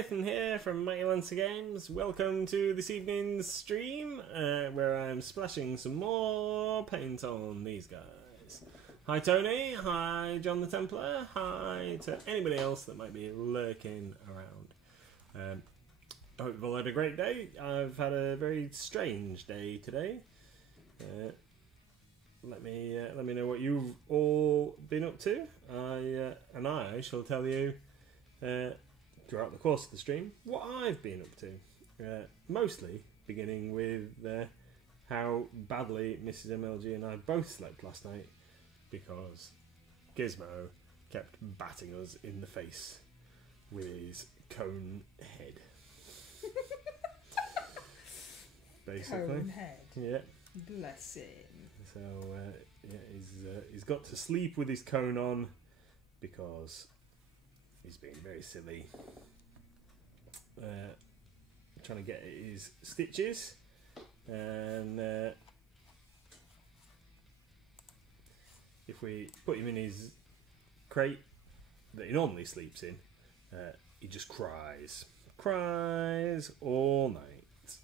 Nathan here from Mighty Lancer Games. Welcome to this evening's stream, where I'm splashing some more paint on these guys. Hi Tony, hi John the Templar, hi to anybody else that might be lurking around. I hope you've all had a great day. I've had a very strange day today. Let me know what you've all been up to. I shall tell you throughout the course of the stream what I've been up to. Mostly beginning with how badly Mrs. MLG and I both slept last night because Gizmo kept batting us in the face with his cone head. Basically. Cone head. Yeah. Bless him. So he's got to sleep with his cone on because he's being very silly. Trying to get his stitches, and if we put him in his crate that he normally sleeps in, he just cries all night,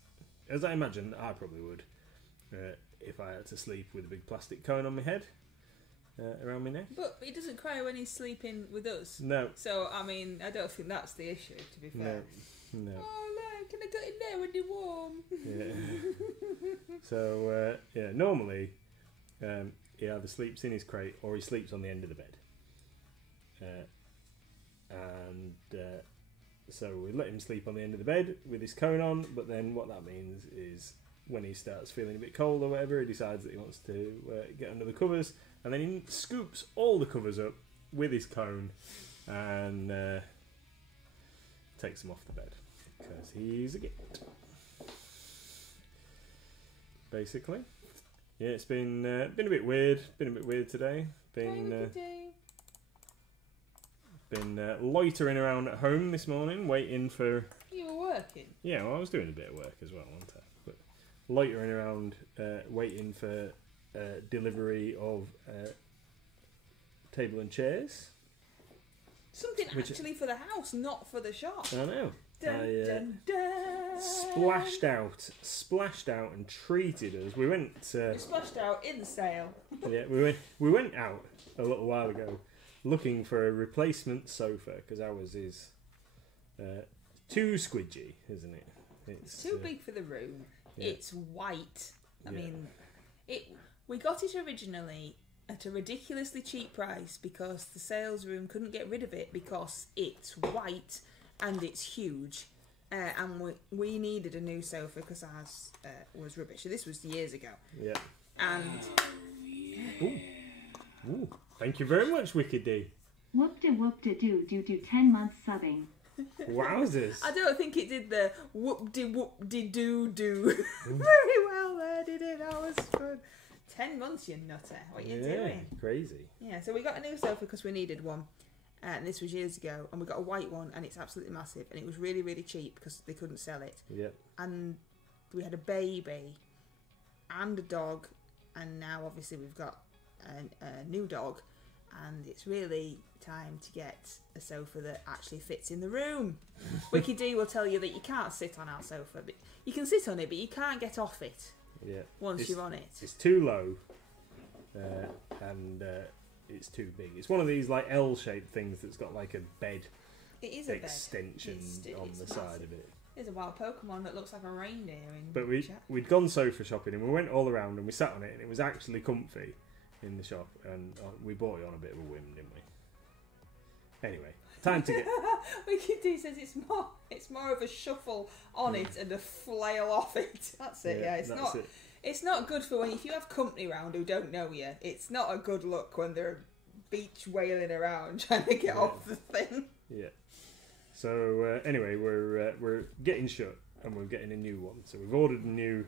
as I imagine I probably would if I had to sleep with a big plastic cone on my head. Around my neck. But he doesn't cry when he's sleeping with us. No. So, I mean, I don't think that's the issue, to be fair. No. Oh, no, can I get in there when you're warm? Yeah. So, normally he either sleeps in his crate or he sleeps on the end of the bed. So we let him sleep on the end of the bed with his cone on, but then what that means is when he starts feeling a bit cold or whatever, he decides that he wants to get under the covers, and then he scoops all the covers up with his cone and takes them off the bed because he's a git. Basically, yeah, it's been a bit weird. Been a bit weird today. Been loitering around at home this morning, waiting for. You were working. Yeah, well, I was doing a bit of work as well, wasn't I? But loitering around, waiting for delivery of table and chairs. Something actually for the house, not for the shop. I know. Dun, dun, dun. Splashed out and treated us. We went. We splashed out in the sale. Yeah, we went out a little while ago looking for a replacement sofa because ours is too squidgy, isn't it? It's too big for the room. Yeah. It's white. I mean, we got it originally at a ridiculously cheap price because the sales room couldn't get rid of it because it's white and it's huge. And we needed a new sofa because ours was rubbish. So this was years ago. Yeah. And... Ooh. Thank you very much, Wicked D. Whoop-de-whoop-de-doo due to 10 months subbing. Wowzers. I don't think it did the whoop-de-whoop-de-doo-doo very well there, did it? That was fun. 10 months, you nutter. What are you doing? Crazy. Yeah, so we got a new sofa because we needed one. And this was years ago. And we got a white one and it's absolutely massive. And it was really, really cheap because they couldn't sell it. Yeah. And we had a baby and a dog. And now, obviously, we've got a new dog. And it's really time to get a sofa that actually fits in the room. Wiki D will tell you that you can't sit on our sofa. But you can sit on it, but you can't get off it once you're on it. It's too low and it's too big. It's one of these like L-shaped things that's got like a bed extension on the side of it. There's a wild Pokemon that looks like a reindeer in But we'd gone sofa shopping and we went all around and we sat on it and it was actually comfy in the shop, and we bought it on a bit of a whim, didn't we? Anyway, time to get. Wicked D says it's more of a shuffle on it and a flail off it. That's it. Yeah, it's not good for if you have company round who don't know you. It's not a good look when they're beach wailing around trying to get off the thing. Yeah. So anyway, we're getting shut and we're getting a new one. So we've ordered a new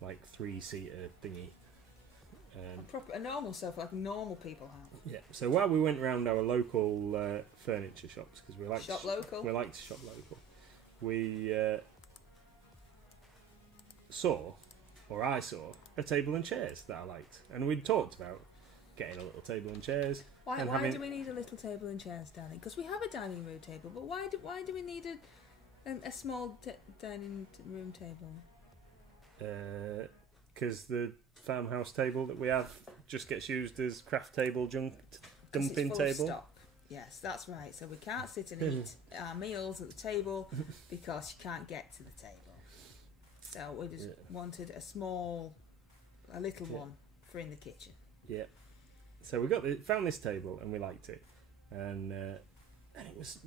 like 3-seater thingy. A normal sofa like normal people have. Yeah. So while we went around our local furniture shops because we like to shop local, we I saw a table and chairs that I liked, and we'd talked about getting a little table and chairs. Why and why having- do we need a little table and chairs, darling? Because we have a dining room table, but why do we need a small dining room table? Because the farmhouse table that we have just gets used as craft table, 'Cause dumping it's full of table. stock. Yes, that's right. So we can't sit and eat our meals at the table because you can't get to the table. So we just wanted a little Yeah. one for in the kitchen. Yeah. So we found this table and we liked it, and it was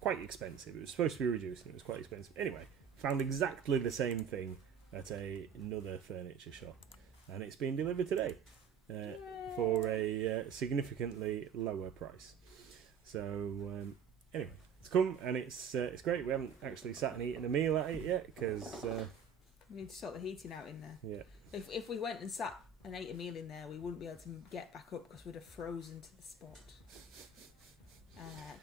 quite expensive. It was supposed to be reduced and it was quite expensive. Anyway, found exactly the same thing at another furniture shop, and it's been delivered today for a significantly lower price. So anyway, it's come and it's great. We haven't actually sat and eaten a meal at it yet because We need to sort the heating out in there. yeah. If we went and sat and ate a meal in there, we wouldn't be able to get back up because we'd have frozen to the spot.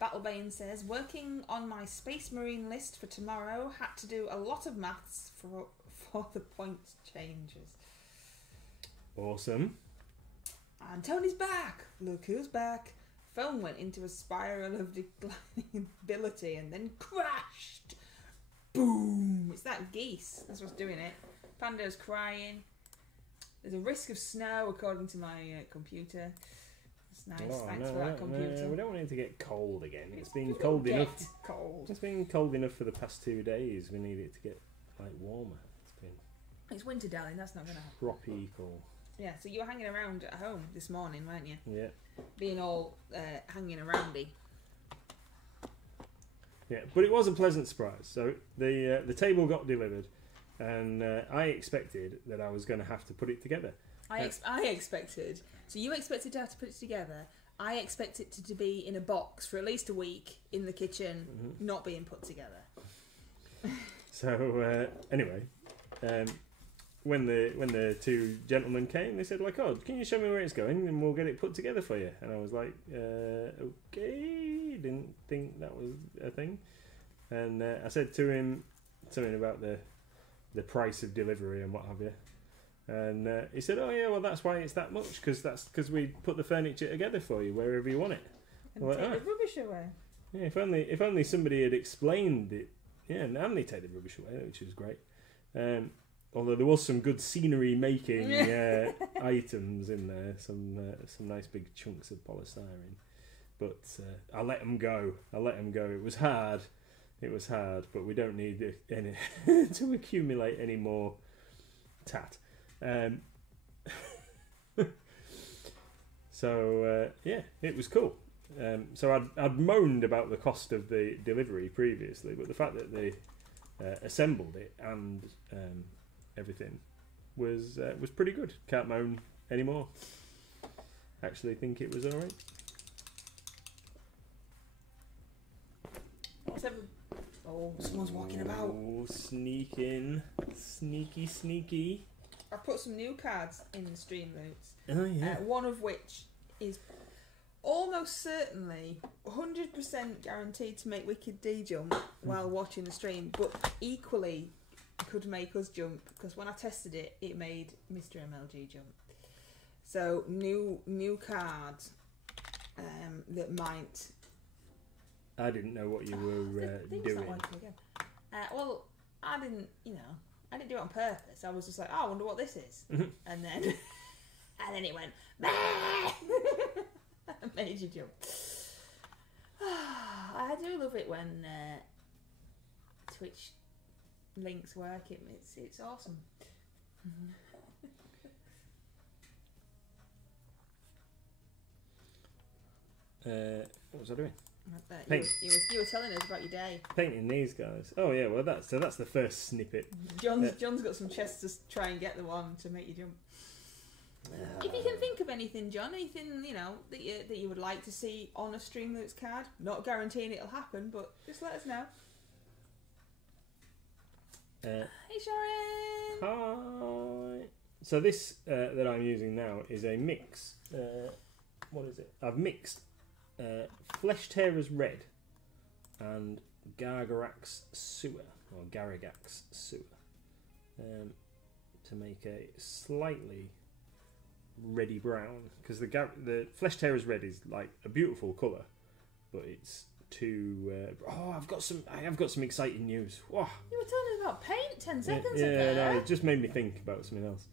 Battlebane says, working on my Space Marine list for tomorrow, had to do a lot of maths for the points changes. Awesome. And Tony's back! Look who's back! Phone went into a spiral of declining ability and then crashed! Boom! It's that geese. That's what's doing it. Pando's crying. There's a risk of snow according to my computer. That's nice. Oh, Thanks no, for that computer. No, we don't want it to get cold again. It's been It'll cold get enough. Cold. It's been cold enough for the past 2 days. We need it to get warmer. It's been It's winter, darling. That's not going to happen. tropical. Yeah, so you were hanging around at home this morning, weren't you? Yeah. Being all hanging aroundy. Yeah, but it was a pleasant surprise. So the table got delivered, and I expected that I was going to have to put it together. I expected. So you expected to have to put it together. I expect it to be in a box for at least a week in the kitchen, not being put together. So anyway, when the two gentlemen came, they said like, "Oh, can you show me where it's going, and we'll get it put together for you." And I was like, "Okay." Didn't think that was a thing. And I said to him something about the price of delivery and what have you. And he said, "Oh yeah, well that's why it's that much, because we put the furniture together for you wherever you want it." And Well, take the rubbish away. Yeah, if only somebody had explained it. Yeah, and they take the rubbish away, which was great. Although there was some good scenery making items in there, some nice big chunks of polystyrene. But I let them go. It was hard, but we don't need any to accumulate any more tat. So yeah, it was cool. So I'd moaned about the cost of the delivery previously, but the fact that they assembled it and everything was pretty good. Can't moan anymore. Actually, think it was all right. Oh, someone's walking about. Oh, sneaky. I put some new cards in the stream notes. Oh yeah. One of which is almost certainly 100% guaranteed to make Wicked D jump while watching the stream, but equally could make us jump because when I tested it, it made Mr. MLG jump. So new card that might. I didn't know what you were The thing's doing. not working again. Well, I didn't do it on purpose. I was just like, oh, I wonder what this is, and then it went. Made you jump. I do love it when Twitch links work. It's awesome. What was I doing? You were telling us about your day. Painting these guys. Oh yeah, well that's the first snippet. John's got some chests to try and get the one to make you jump. If you can think of anything, John, anything that you would like to see on a Streamloots card, not guaranteeing it'll happen, but just let us know. Hey Sharon. Hi. So this that I'm using now is a mix. What is it? I've mixed Flesh Tearers Red and Gargarax Sewer or Garagax Sewer to make a slightly reddy brown, because the Flesh Tearers Red is like a beautiful colour, but it's too. I have got some exciting news. Whoa. You were telling us about paint 10 seconds Yeah, ago. no, it just made me think about something else.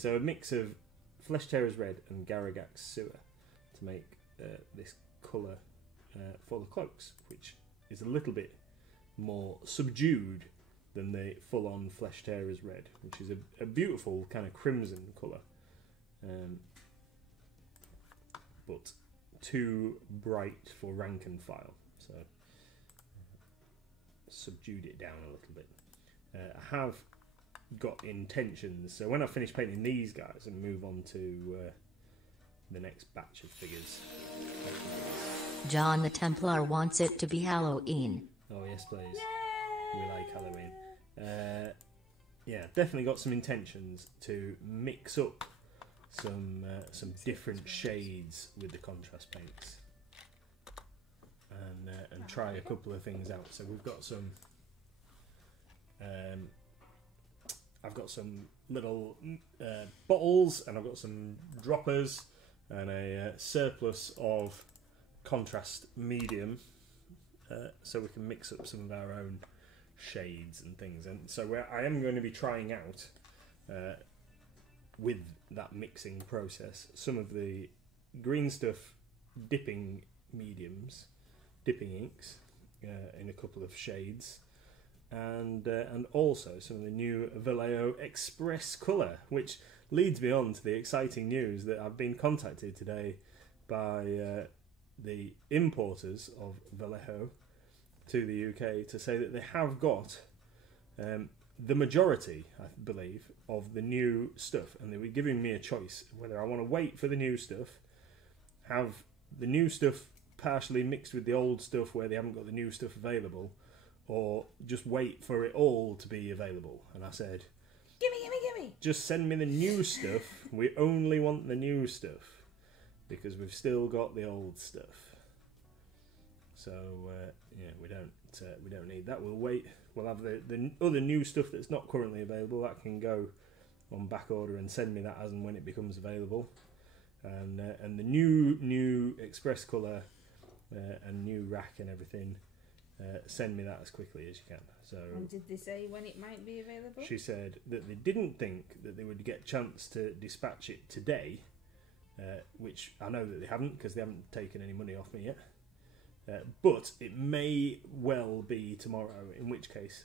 So a mix of Flesh Tearers Red and Garagax Sewer to make this colour for the cloaks, which is a little bit more subdued than the full-on Flesh Tearers Red, which is a beautiful kind of crimson colour, but too bright for rank and file, so subdued it down a little bit. I have got intentions, so when I finish painting these guys and move on to the next batch of figures. John the Templar wants it to be Halloween. Oh yes, please. We like Halloween. Definitely got some intentions to mix up some different shades with the contrast paints, and try a couple of things out. So we've got some. I've got some little bottles, and I've got some droppers, and a surplus of contrast medium, so we can mix up some of our own shades and things. And so I am going to be trying out with that mixing process some of the green stuff dipping mediums, dipping inks in a couple of shades, and also some of the new Vallejo Express colour, which leads me on to the exciting news that I've been contacted today by the importers of Vallejo to the UK to say that they have got the majority, I believe, of the new stuff, and they were giving me a choice whether I want to wait for the new stuff, have the new stuff partially mixed with the old stuff where they haven't got the new stuff available, or just wait for it all to be available. And I said, Gimme. just send me the new stuff. We only want the new stuff because we've still got the old stuff. So we don't need that. We'll wait. We'll have the other new stuff that's not currently available. That can go on back order and send me that as and when it becomes available. And the new Express colour and new rack and everything, send me that as quickly as you can. So. And did they say when it might be available? She said that they didn't think that they would get a chance to dispatch it today, which I know that they haven't because they haven't taken any money off me yet. But it may well be tomorrow, in which case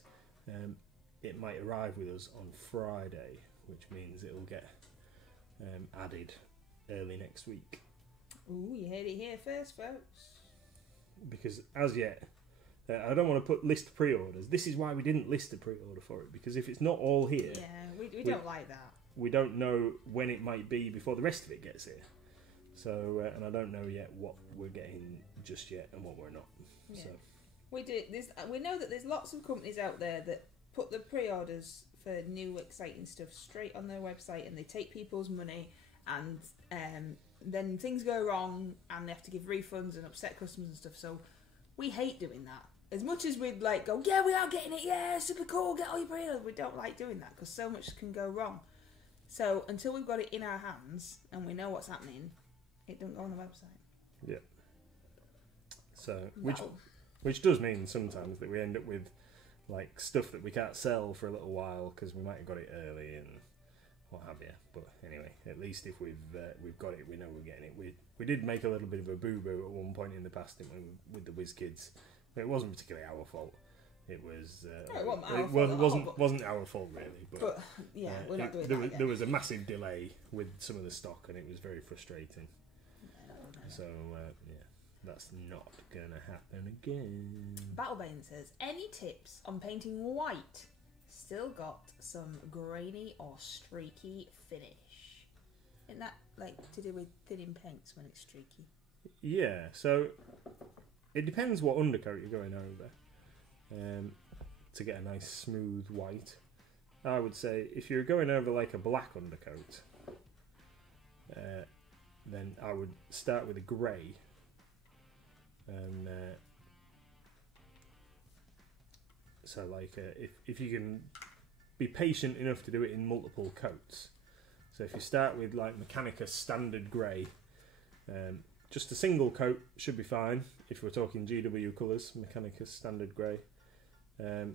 it might arrive with us on Friday, which means it will get added early next week. Ooh, you heard it here first, folks. Because as yet, I don't want to list pre-orders. This is why we didn't list a pre-order for it, because if it's not all here, we don't like that. We don't know when it might be before the rest of it gets here. So, and I don't know yet what we're getting just yet and what we're not. Yeah. So We know that there's lots of companies out there that put the pre-orders for new exciting stuff straight on their website, and they take people's money, and then things go wrong and they have to give refunds and upset customers and stuff. So we hate doing that. As much as we'd like go, yeah, we are getting it, yeah, super cool, get all your pre-orders, we don't like doing that because so much can go wrong. So until we've got it in our hands and we know what's happening, it doesn't go on the website. Yeah. So which does mean sometimes that we end up with like stuff that we can't sell for a little while because we might have got it early and what have you. But anyway, at least if we've got it, we know we're getting it. We did make a little bit of a boo boo at one point in the past, didn't we, with the WizKids? It wasn't particularly our fault. It was. It wasn't our fault really. But yeah, we're not doing that again. There was a massive delay with some of the stock, and it was very frustrating. No. So that's not gonna happen again. Battlebane says, any tips on painting white? Still got some grainy or streaky finish. Isn't that like to do with thinning paints when it's streaky? Yeah, so it depends what undercoat you're going over to get a nice smooth white. I would say if you're going over like a black undercoat, then I would start with a grey. And so like if you can be patient enough to do it in multiple coats, So if you start with like Mechanicus standard grey, just a single coat should be fine. If we're talking GW colours, Mechanicus standard grey, a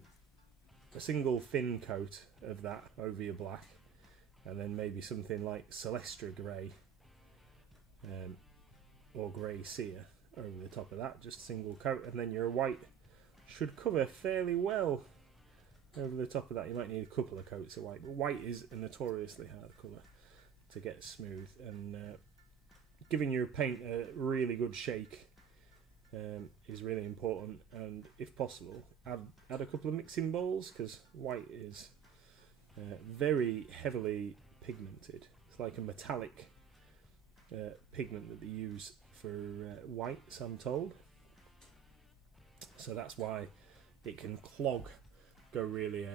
single thin coat of that over your black, and then maybe something like Celestra grey, or grey sear over the top of that. Just a single coat, and then your white should cover fairly well over the top of that. You might need a couple of coats of white, but white is a notoriously hard colour to get smooth, and giving your paint a really good shake is really important. And if possible, add a couple of mixing bowls, because white is very heavily pigmented. It's like a metallic pigment that they use for whites, I'm told. So that's why it can go really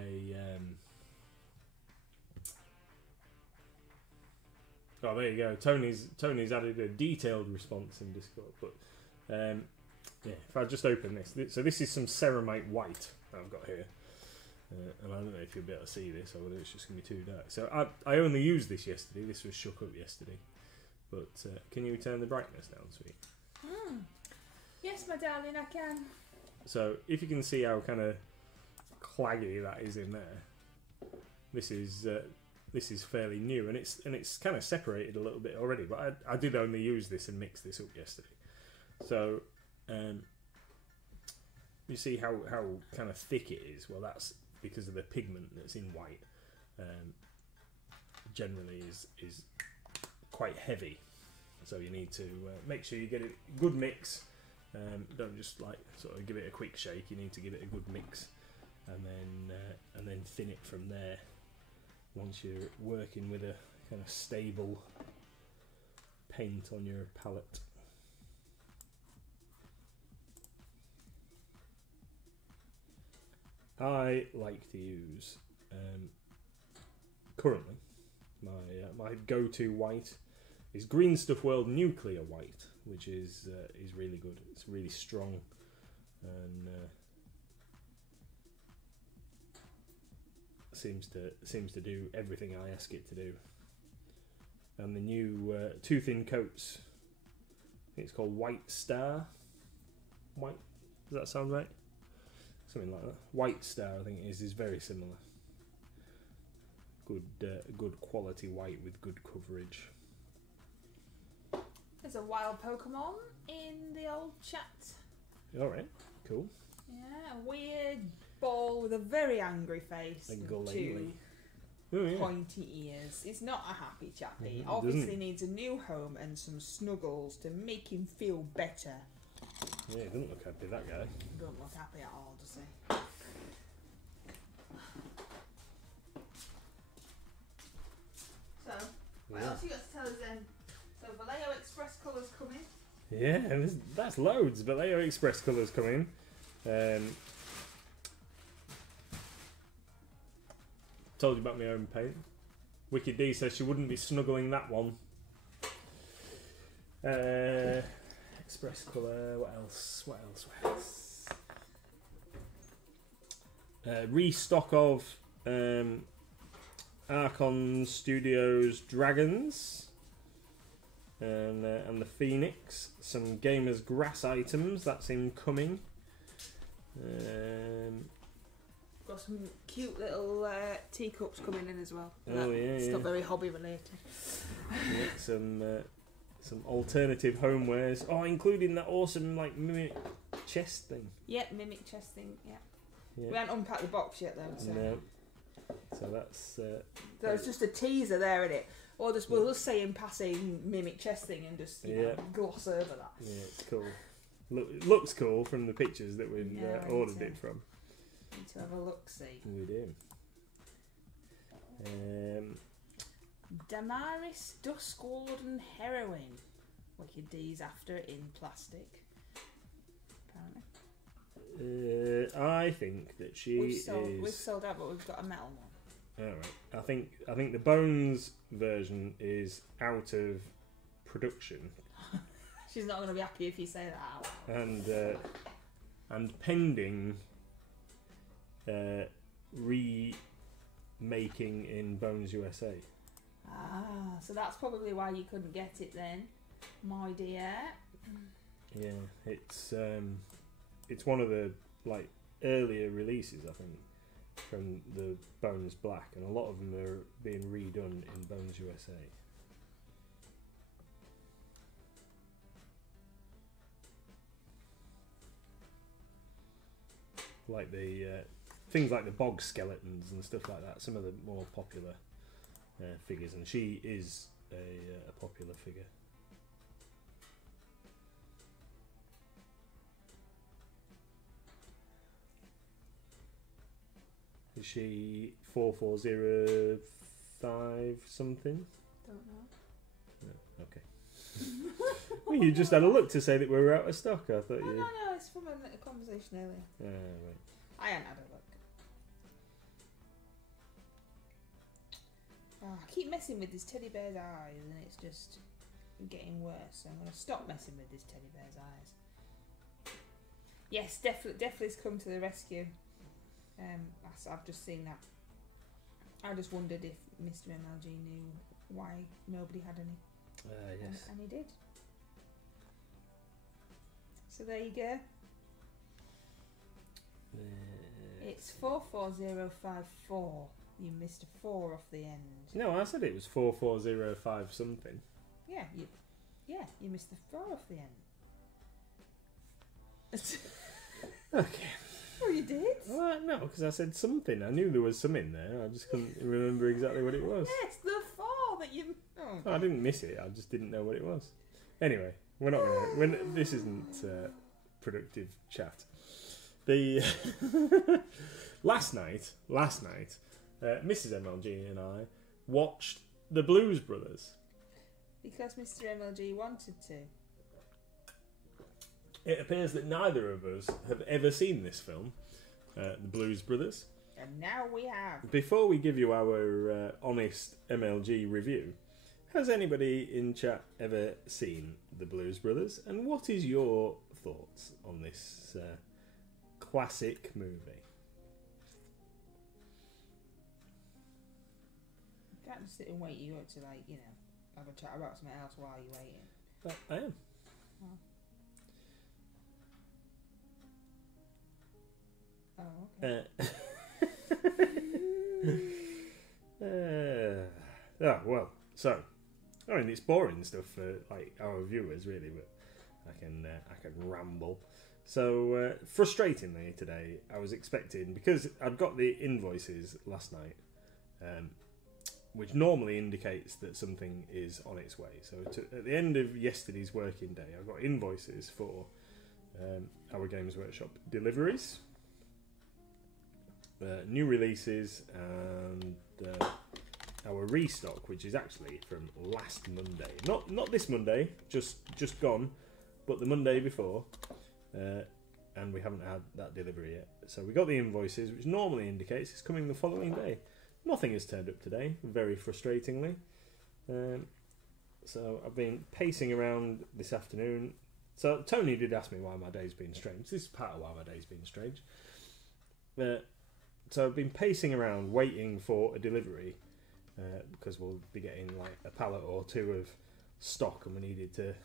oh, there you go. Tony's added a detailed response in Discord. But yeah, if I just open this, so this is some ceramite white that I've got here, and I don't know if you'll be able to see this, or whether it's just going to be too dark. So I only used this yesterday. This was shook up yesterday. But can you turn the brightness down, sweet? Yes, my darling, I can. So if you can see how kind of claggy that is in there, this is fairly new, and it's kind of separated a little bit already. But I did only use this and mix this up yesterday. So you see how kind of thick it is. Well, that's because of the pigment that's in white. Generally is quite heavy, so you need to make sure you get a good mix. Don't just like sort of give it a quick shake. You need to give it a good mix, and then thin it from there. Once you're working with a kind of stable paint on your palette. I like to use currently my go-to white is Green Stuff World Nuclear White, which is really good. It's really strong, and seems to do everything I ask it to do. And the new 2 thin coats, I think it's called White Star. White, does that sound right? Something like that. White Star, I think it is very similar. Good quality white with good coverage. There's a wild Pokemon in the old chat. Alright, cool. Yeah, a weird ball with a very angry face and two pointy ears. He's not a happy chappy. Mm-hmm. Obviously needs a new home and some snuggles to make him feel better. Yeah, he doesn't look happy, that guy. Don't look happy at all, does he? So, what else you got to tell us then? So, Vallejo Express colours coming. Yeah, and that's loads. Vallejo Express colours coming. Told you about my own paint. Wicked D says she wouldn't be snuggling that one. Express colour. What else? Restock of Archon Studios Dragons and the Phoenix. Some Gamers Grass items that's incoming. Got some cute little teacups coming in as well. Oh yeah, it's not very hobby related. Yeah, some alternative homewares. Oh, including that awesome like mimic chest thing. Yeah, mimic chest thing. Yeah. Yeah. We haven't unpacked the box yet though. So. No. So that's. There's just a teaser there in it. Or we'll just say in passing mimic chest thing and just you know, gloss over that. Yeah, it's cool. Looks cool from the pictures that we've ordered it from. Need to have a look, see. We do. Damaris Duskwarden Heroine. Wicked D's after in plastic. Apparently. I think that we've sold out, but we've got a metal one. Alright. I think the Bones version is out of production. She's not going to be happy if you say that out. And pending remaking in Bones USA. Ah, so that's probably why you couldn't get it then, my dear. Yeah, it's one of the like earlier releases, I think, from the Bones Black, and a lot of them are being redone in Bones USA. Like the things like the bog skeletons and stuff like that. Some of the more popular figures, and she is a popular figure. Is she 4405 something? Don't know. No, okay. Well, you just had a look to say that we were out of stock. I thought No, you. no, it's from a conversation earlier. Right. I hadn't had a look. Oh, I keep messing with this teddy bear's eyes and it's just getting worse. So I'm going to stop messing with this teddy bear's eyes. Yes, definitely's come to the rescue. I've just seen that. I just wondered if Mr. MLG knew why nobody had any. Yes. And he did. So there you go. It's 44054. You missed a 4 off the end. No, I said it was 4405 something. Yeah, you missed the 4 off the end. Okay. Oh, you did? Well, no, because I said something. I knew there was some in there. I just couldn't remember exactly what it was. Yes, the 4 that you. Oh. I didn't miss it. I just didn't know what it was. Anyway, we're not gonna. This isn't productive chat. The last night, Mrs. MLG and I watched The Blues Brothers. Because Mr. MLG wanted to. It appears that neither of us have ever seen this film, The Blues Brothers. And now we have. Before we give you our honest MLG review, has anybody in chat ever seen The Blues Brothers? And what is your thoughts on this classic movie? You can't just sit and wait. You got to, like, you know, have a chat about something else while you're waiting. But I am. Oh, okay. Well, so I mean, it's boring stuff for like our viewers, really, but I can ramble. So frustratingly today, I was expecting, because I'd got the invoices last night, which normally indicates that something is on its way. So at the end of yesterday's working day, I got invoices for our Games Workshop deliveries, new releases, and our restock, which is actually from last Monday. Not this Monday, just gone, but the Monday before. And we haven't had that delivery yet. So we got the invoices, which normally indicates it's coming the following day. Nothing has turned up today, very frustratingly. So I've been pacing around this afternoon. So Tony did ask me why my day's been strange. This is part of why my day's been strange. So I've been pacing around waiting for a delivery, because we'll be getting like a pallet or two of stock, and we needed to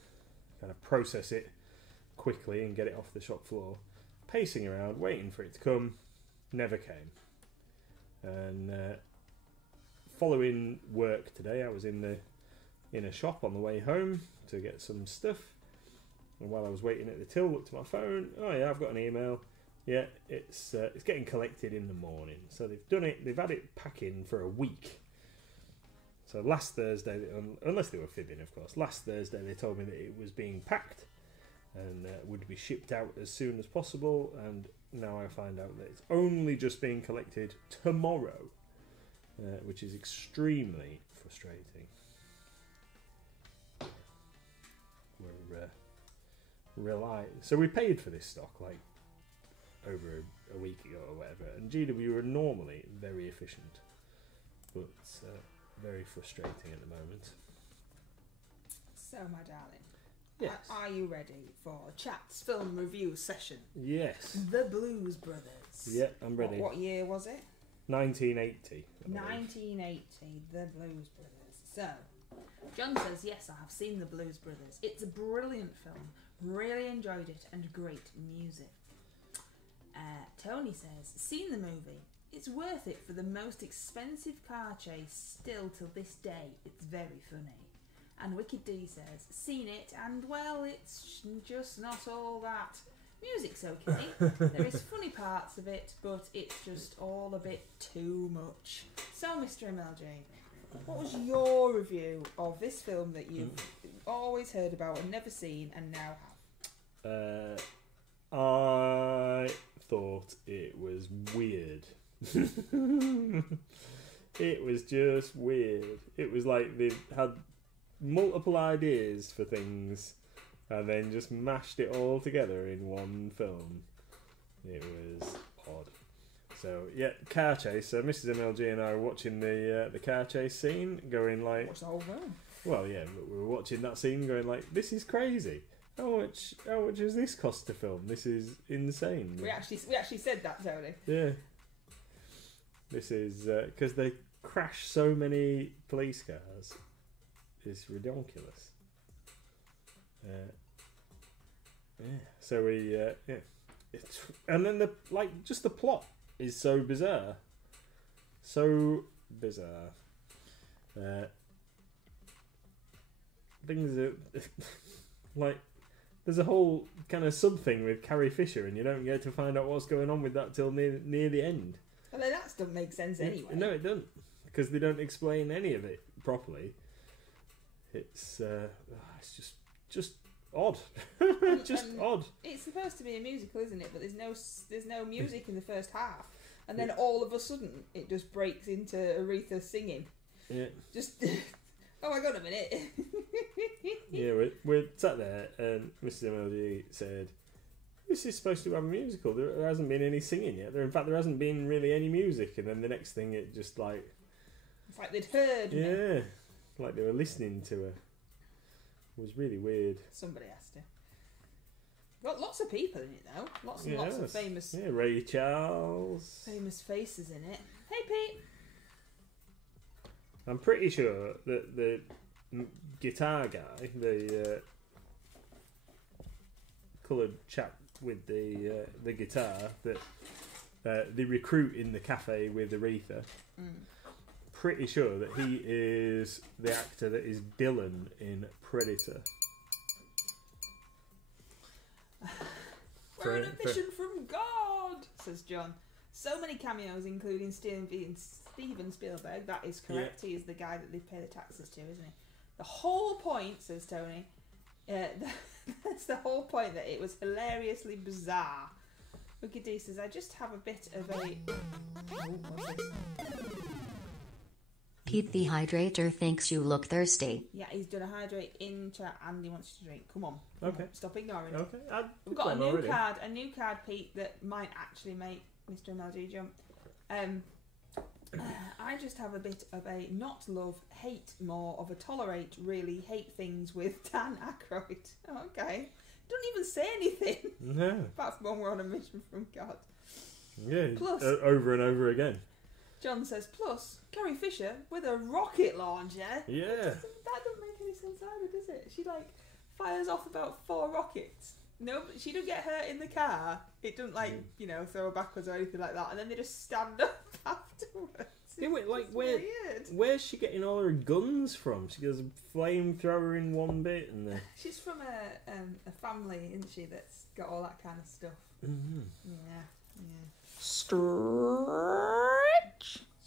kind of process it quickly and get it off the shop floor. Pacing around, waiting for it to come, never came. And following work today, I was in a shop on the way home to get some stuff. And while I was waiting at the till, looked at my phone. Oh yeah, I've got an email. Yeah, it's getting collected in the morning. So they've done it. They've had it packing for a week. So last Thursday, unless they were fibbing, of course, last Thursday they told me that it was being packed and would be shipped out as soon as possible. And now I find out that it's only just being collected tomorrow, which is extremely frustrating. We're so we paid for this stock like over a week ago or whatever, and GW are normally very efficient, but very frustrating at the moment. So, my darling, yes. Are you ready for Chat's film review session? Yes. The Blues Brothers. Yeah, I'm ready. What year was it? 1980. 1980, The Blues Brothers. So, John says, yes, I have seen The Blues Brothers. It's a brilliant film. Really enjoyed it and great music. Tony says, seen the movie. It's worth it for the most expensive car chase still till this day. It's very funny. And Wicked D says, seen it and, well, it's just not all that. Music's okay. There is funny parts of it, but it's just all a bit too much. So, Mr. MLG, what was your review of this film that you've always heard about and never seen and now have? I thought it was weird. It was just weird. It was like they had multiple ideas for things and then just mashed it all together in one film. It was odd. So yeah, car chase. So Mrs. MLG and I were watching the car chase scene, going like, Watch the whole film. well, yeah, but we were watching that scene, going like, this is crazy. How much does this cost to film? This is insane. We actually said that, Tony. Yeah. This is because they crash so many police cars. It's ridiculous. Yeah. So we and then just the plot is so bizarre. So bizarre. Things are like there's a whole kind of sub thing with Carrie Fisher, and you don't get to find out what's going on with that till near the end. Well, then that doesn't make sense anyway. No, it doesn't, because they don't explain any of it properly. It's just odd, just odd. It's supposed to be a musical, isn't it? But there's no music in the first half, and then all of a sudden it just breaks into Aretha singing. Yeah. Just oh my god, a minute. Yeah, we're sat there, and Mrs. MLG said, "This is supposed to have a musical. There hasn't been any singing yet. In fact, there hasn't been really any music." And then the next thing, it just like It's like they'd heard me. yeah, like they were listening to her. It was really weird. Somebody has to. Got lots of people in it though. Lots and lots of famous Ray Charles. famous faces in it. Hey Pete. I'm pretty sure that the guitar guy, the coloured chap with the guitar that they recruit in the cafe with Aretha, pretty sure that he is the actor that is Dylan in Predator. We're on a mission from God, says John. So many cameos, including Steven Spielberg. That is correct. He is the guy that they pay the taxes to, isn't he? The whole point, says Tony, that's the whole point, that it was hilariously bizarre. Wicked D says, I just have a bit of a... Oh, what's this? Pete the Hydrator thinks you look thirsty. Yeah, he's done a hydrate in chat and he wants you to drink. Come on. Okay. Stop ignoring it. Okay. We've got a new card, Pete, that might actually make Mr. MLG jump. I just have a bit of a not love, hate more of a tolerate, really hate things with Dan Aykroyd. Oh, okay. Don't even say anything. No. Apart from when we're on a mission from God. Yeah. Plus, over and over again. John says, plus, Carrie Fisher with a rocket launcher. Yeah. That doesn't make any sense either, does it? She, fires off about 4 rockets. No, but she don't get hurt in the car. It doesn't, throw her backwards or anything like that. And then they just stand up afterwards. Yeah, wait, weird. Where's she getting all her guns from? She goes a flamethrower in one bit, and then She's from a family, isn't she, that's got all that kind of stuff. mm-hmm. Yeah. Stretch.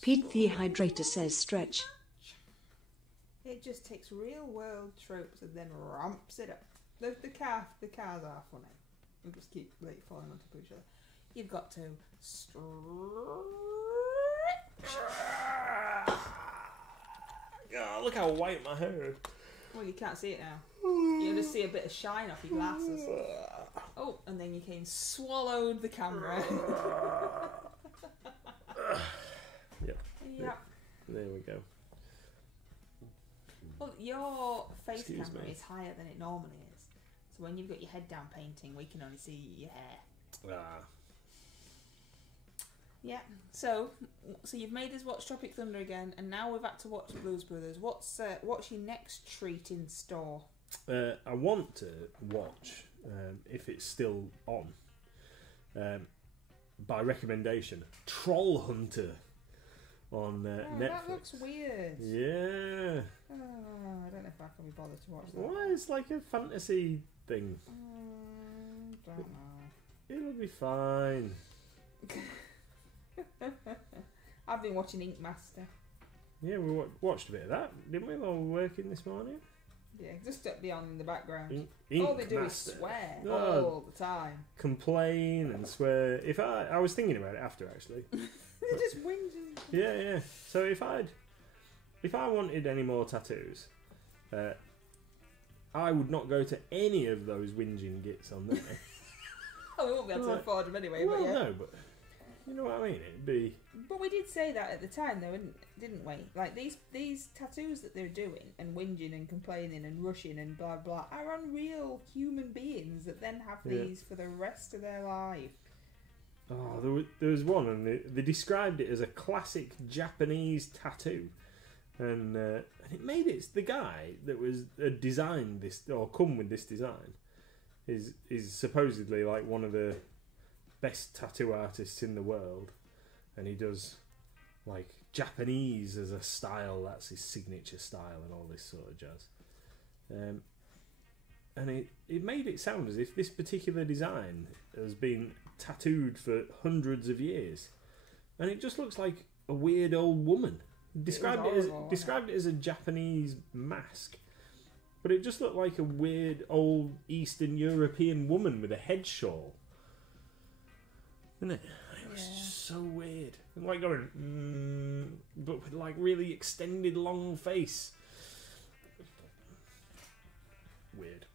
Pete the Hydrator says stretch. It just takes real world tropes and then ramps it up. The cars are funny. We just keep falling on top of each other. You've got to stretch. Oh, look how white my hair is. Well, you can't see it now. You'll just see a bit of shine off your glasses. Oh, and then you came swallowed the camera. Yep. Yep. There we go. Well, your face Excuse camera me. is higher than it normally is. So when you've got your head down painting, we can only see your hair. Yeah. So you've made us watch Tropic Thunder again, and now we've had to watch Blues Brothers. What's your next treat in store? I want to watch, if it's still on, by recommendation, Troll Hunter on Netflix. That looks weird. Yeah. Oh, I don't know if I can be bothered to watch that. Why? It's like a fantasy thing. Don't know. It'll be fine. I've been watching Ink Master. Yeah, we watched a bit of that, didn't we, while we were working this morning? Yeah, just be on in the background. Ink All they do Master. is swear Oh. all the time. Complain and swear. If I was thinking about it after, actually. They're just whinging. Yeah. So if I wanted any more tattoos, I would not go to any of those whinging gits on there. Oh, we won't be able to Right. afford them anyway, Well, but yeah. no, but you know what I mean. It'd be But we did say that at the time, though, didn't we? Like, these tattoos that they're doing, and whinging and complaining and rushing and blah blah, are on real human beings that then have Yeah. these for the rest of their life. there was one, and they described it as a classic Japanese tattoo, and it made it. The guy that was designed this or come with this design is supposedly like one of the best tattoo artists in the world, and he does like Japanese as a style. That's his signature style and all this sort of jazz. And it made it sound as if this particular design has been tattooed for hundreds of years, and it just looks like a weird old woman. Described it as a Japanese mask, but it just looked like a weird old Eastern European woman with a head shawl. Isn't it? It was Yeah. just so weird. And like going, but with like really extended long face. Weird.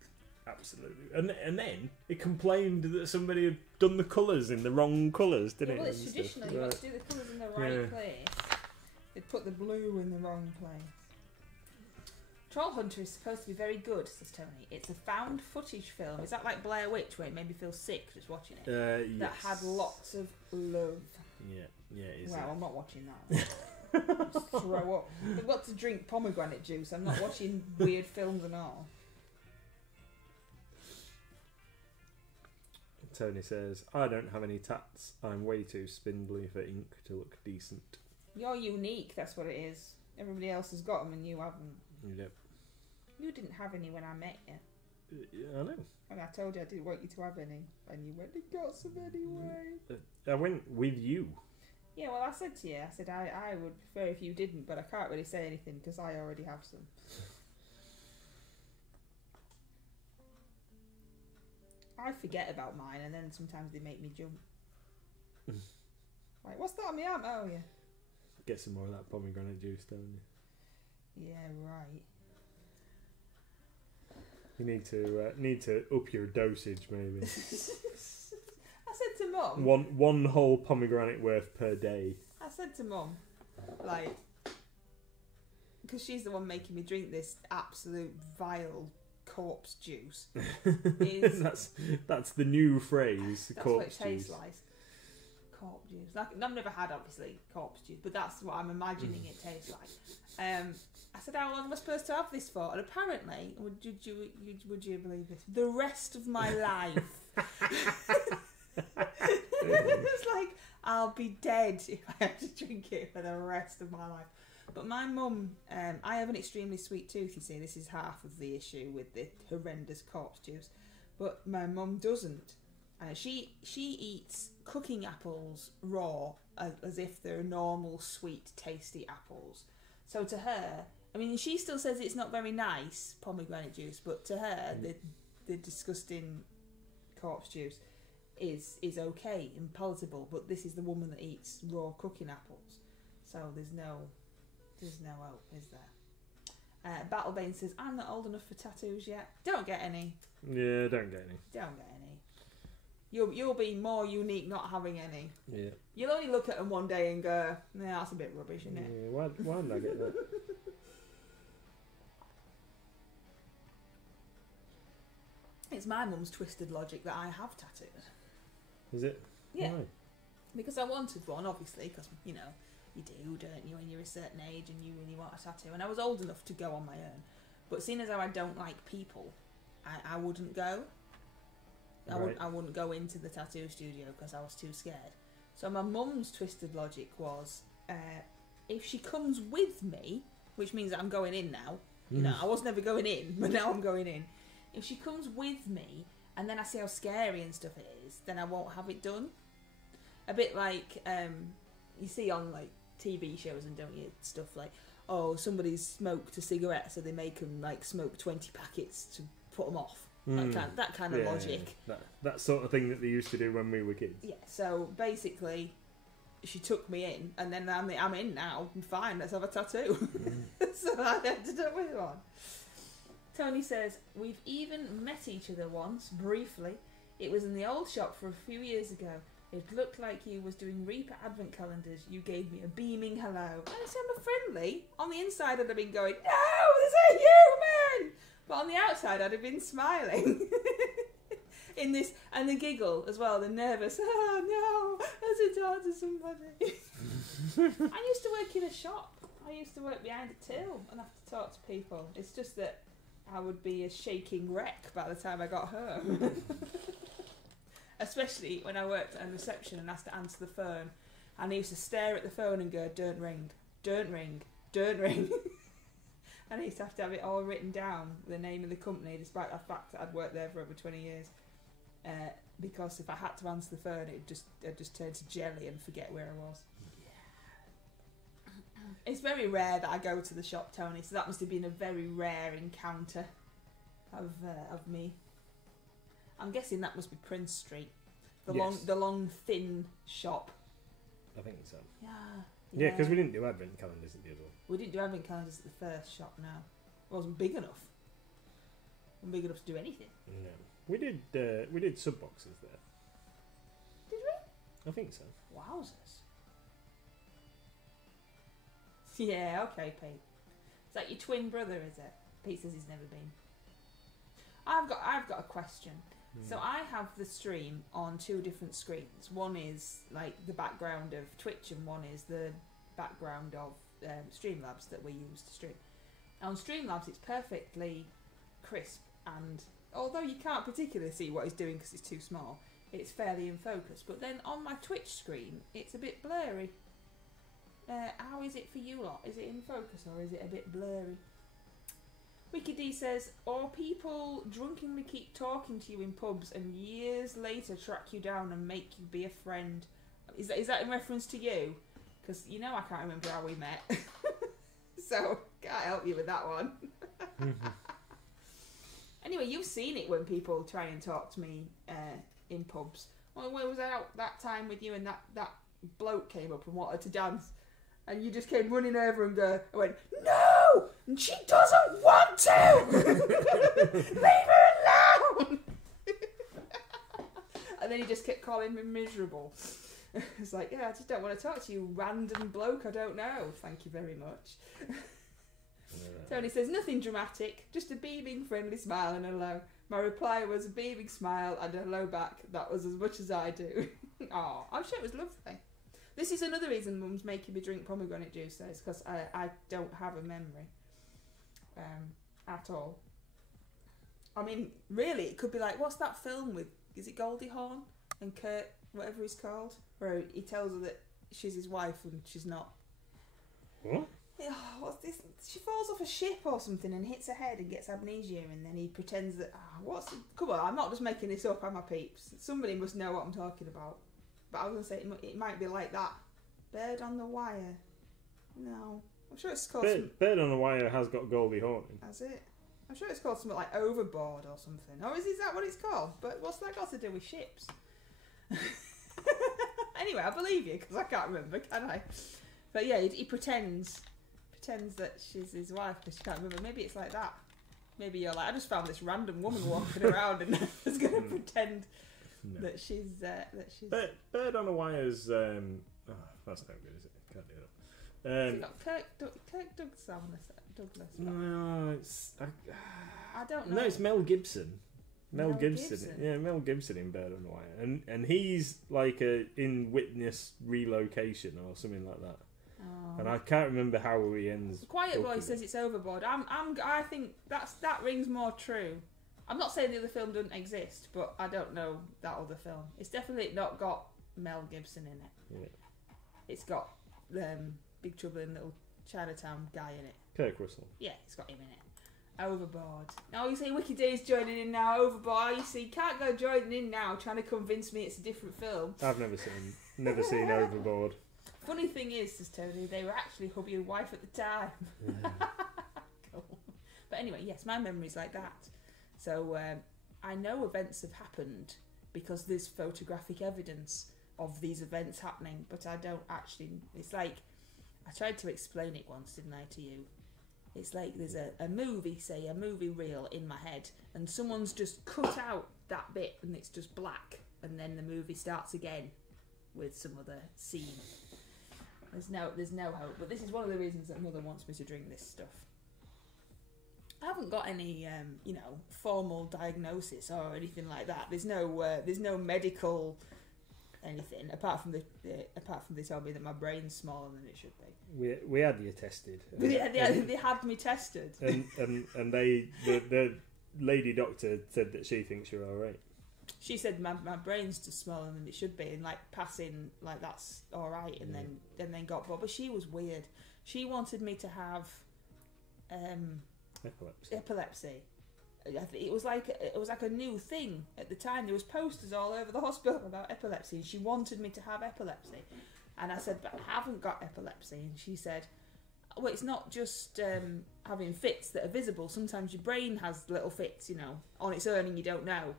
Absolutely. And then it complained that somebody had done the colours in the wrong colours, didn't Well, it? it's and traditional. stuff? You've got Right. to do the colours in the right Yeah. place. They put the blue in the wrong place. Troll Hunter is supposed to be very good, says Tony. It's a found footage film. Is that like Blair Witch, where it made me feel sick just watching it? That Yes. had lots of love. Yeah, it is. Well, I'm not watching that. Just throw up. I've got to drink pomegranate juice. I'm not watching weird films and all. Tony says, I don't have any tats. I'm way too spindly for ink to look decent. You're unique, that's what it is. Everybody else has got them and you haven't. Yep. You didn't have any when I met you. I know. And I told you I didn't want you to have any. And you went and got some anyway. I went with you. Yeah, well, I said to you, I would prefer if you didn't, but I can't really say anything because I already have some. I forget about mine, and then sometimes they make me jump. Like, what's that on my arm? Oh, yeah. Get some more of that pomegranate juice, don't you? Yeah, right. You need to up your dosage, maybe. I said to Mum. one whole pomegranate worth per day. I said to Mum, like, because she's the one making me drink this absolute vile corpse juice. Is, that's the new phrase. that's what Corpse it tastes juice. like. Corpse juice. Like, I've never had, obviously, corpse juice, but that's what I'm imagining it tastes like. I said, how long am I supposed to have this for? And apparently, would you believe this? The rest of my life. It's like, I'll be dead if I have to drink it for the rest of my life. But my mum, I have an extremely sweet tooth, you see. This is half of the issue with the horrendous corpse juice. But my mum doesn't. She eats cooking apples raw as if they're normal, sweet, tasty apples. So to her, I mean, she still says it's not very nice, pomegranate juice, but to her, the disgusting corpse juice is okay and palatable. But this is the woman that eats raw cooking apples. So there's no hope, is there? Battlebane says, I'm not old enough for tattoos yet. Don't get any. Yeah, don't get any. Don't get any. You'll be more unique not having any. Yeah. You'll only look at them one day and go, nah, that's a bit rubbish, isn't it? Yeah, why didn't I get that? It's my mum's twisted logic that I have tattoos. Is it? Yeah. Why? because I wanted one, obviously, because, you know, you do, don't you, when you're a certain age and you really want a tattoo. And I was old enough to go on my own. But seeing as how I don't like people, I wouldn't go. I wouldn't go into the tattoo studio because I was too scared. So my mum's twisted logic was, if she comes with me, which means that I'm going in now. You know, I was never going in, but now I'm going in. If she comes with me, and then I see how scary and stuff it is, then I won't have it done. A bit like you see on like TV shows and don't you, stuff like, oh, somebody's smoked a cigarette, so they make them like smoke 20 packets to put them off. That kind of logic. That sort of thing that they used to do when we were kids. Yeah, so basically, she took me in, and then I'm in now. I'm fine, let's have a tattoo. So I ended up with one. Tony says, we've even met each other once, briefly. It was in the old shop for a few years ago. It looked like you was doing Reaper advent calendars. You gave me a beaming hello. And I said, I'm friendly. On the inside, I'd have been going, no, this ain't you, man! But on the outside, I'd have been smiling. In this, and the giggle as well, the nervous, oh no, has it talked to somebody? I used to work in a shop. I used to work behind a till and have to talk to people. It's just that I would be a shaking wreck by the time I got home. Especially when I worked at a reception and asked to answer the phone. And I used to stare at the phone and go, don't ring, don't ring, don't ring. And I used to have it all written down, the name of the company, despite the fact that I'd worked there for over 20 years. Because if I had to answer the phone, I'd just turn to jelly and forget where I was. Yeah. It's very rare that I go to the shop, Tony, so that must have been a very rare encounter of me. I'm guessing that must be Prince Street, the long thin shop. I think so. Yeah, because we didn't do advent calendars at the other one. We didn't do advent calendars at the first shop. No, it wasn't big enough. Wasn't big enough to do anything. No, we did sub boxes there. Did we? I think so. Wowzers. Yeah, okay, Pete. Is that your twin brother? Is it? Pete says he's never been. I've got a question. So I have the stream on 2 different screens. One is like the background of Twitch, and one is the background of Streamlabs that we use to stream. On Streamlabs, it's perfectly crisp, and although you can't particularly see what he's doing because it's too small, it's fairly in focus. But then on my Twitch screen, it's a bit blurry. How is it for you lot? Is it in focus or is it a bit blurry? Wiki D says, or people drunkenly keep talking to you in pubs and years later track you down and make you be a friend. Is that in reference to you? Because you know I can't remember how we met. So, can't help you with that one. Anyway, you've seen it when people try and talk to me in pubs. Well, when I was out that time with you and that bloke came up and wanted to dance, and you just came running over and I went, no! And she doesn't want to! Leave her alone! And then he just kept calling me miserable. It's like, yeah, I just don't want to talk to you, random bloke I don't know. Thank you very much. Tony says, nothing dramatic, just a beaming, friendly smile and hello. My reply was a beaming smile and a hello back. That was as much as I do. Oh, I'm sure it was lovely. This is another reason Mum's making me drink pomegranate juice, is because I don't have a memory at all. I mean, really, it could be like, what's that film with, is it Goldie Hawn and Kurt, whatever he's called, where he tells her that she's his wife and she's not. What? Oh, what's this? She falls off a ship or something and hits her head and gets amnesia, and then he pretends that. Come on, I'm not just making this up, am I, peeps? Somebody must know what I'm talking about. But I was going to say it might be like that. Bird on the Wire. No. I'm sure it's called... Bird on the Wire has got Goldie Hawn in. Has it? I'm sure it's called something like Overboard or something. Oh, is that what it's called? But what's that got to do with ships? Anyway, I believe you, because I can't remember, can I? But yeah, he pretends that she's his wife because she can't remember. Maybe it's like that. Maybe you're like, I just found this random woman walking around and I was going to pretend... No. That she's Bird on a Wire's that's no good, is it? Can't do that. It's got Kirk Douglas. No, it's I don't know. No, it's Mel Gibson. Mel Gibson. Yeah, Mel Gibson in Bird on the Wire, and he's like in Witness Relocation or something like that. Oh. And I can't remember how he ends. Quiet Boy says it's overboard. I think that rings more true. I'm not saying the other film doesn't exist, but I don't know that other film. It's definitely not got Mel Gibson in it. Yeah. It's got Big Trouble in Little Chinatown guy in it. Kirk Russell. Yeah, it's got him in it. Overboard. Now you see Wiki D's joining in now. Overboard. You see, can't go joining in now, trying to convince me it's a different film. I've never seen Overboard. Funny thing is, says Tony, they were actually hubby and wife at the time. Yeah. Cool. But anyway, yes, my memory's like that. So I know events have happened because there's photographic evidence of these events happening, but I don't actually. It's like I tried to explain it once, didn't I, to you? It's like there's a movie, say a movie reel in my head, and someone's just cut out that bit, and it's just black, and then the movie starts again with some other scene. There's no hope. But this is one of the reasons that Mother wants me to drink this stuff. I haven't got any, formal diagnosis or anything like that. There's no medical anything apart from they told me that my brain's smaller than it should be. We had you tested. They had me tested. And the lady doctor said that she thinks you're all right. She said my brain's just smaller than it should be, and like passing like that's all right, and then got but she was weird. She wanted me to have epilepsy. It was like a new thing at the time. There was posters all over the hospital about epilepsy, and she wanted me to have epilepsy. And I said, but I haven't got epilepsy. And she said, well, it's not just having fits that are visible. Sometimes your brain has little fits, on its own, and you don't know.